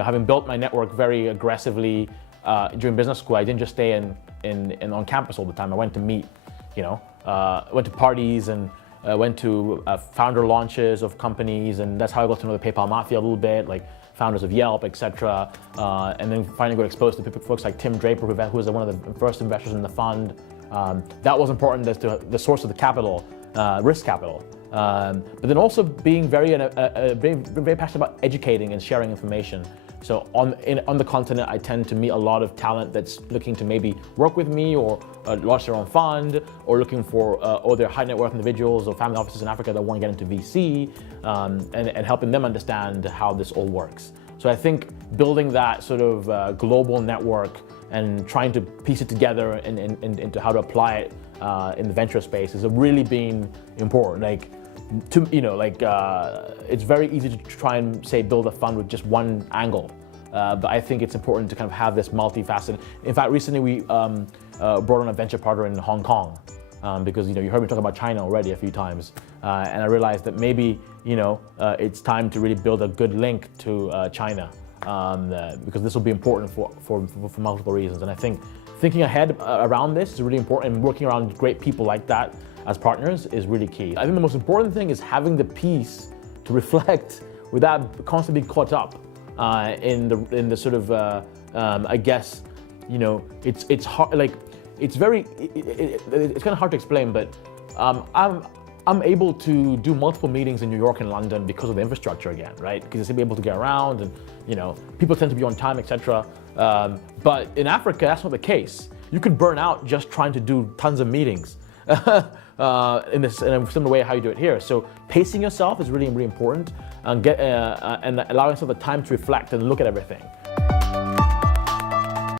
having built my network very aggressively during business school, I didn't just stay on campus all the time. I went to meet, went to parties and went to founder launches of companies, and that's how I got to know the PayPal Mafia a little bit, like founders of Yelp, etc. And then finally got exposed to folks like Tim Draper, who was one of the first investors in the fund. That was important as to the source of the capital, risk capital. But then also being very passionate about educating and sharing information. So on the continent, I tend to meet a lot of talent that's looking to maybe work with me or launch their own fund, or looking for they're high net worth individuals or family offices in Africa that want to get into VC, and helping them understand how this all works. So I think building that sort of global network and trying to piece it together into how to apply it in the venture space has really been important. It's very easy to try and say build a fund with just one angle, but I think it's important to kind of have this multifaceted. In fact, recently we brought on a venture partner in Hong Kong because you heard me talk about China already a few times, and I realized that maybe it's time to really build a good link to China, because this will be important for multiple reasons. And I think thinking ahead around this is really important, and working around great people like that as partners is really key. I think the most important thing is having the peace to reflect without constantly being caught up in the sort of I guess it's hard, like it's kind of hard to explain, but I'm able to do multiple meetings in New York and London because of the infrastructure again, right? Because I'm able to get around, and people tend to be on time, etc. But in Africa, that's not the case. You could burn out just trying to do tons of meetings. In a similar way how you do it here. So pacing yourself is really, really important, and allowing yourself the time to reflect and look at everything.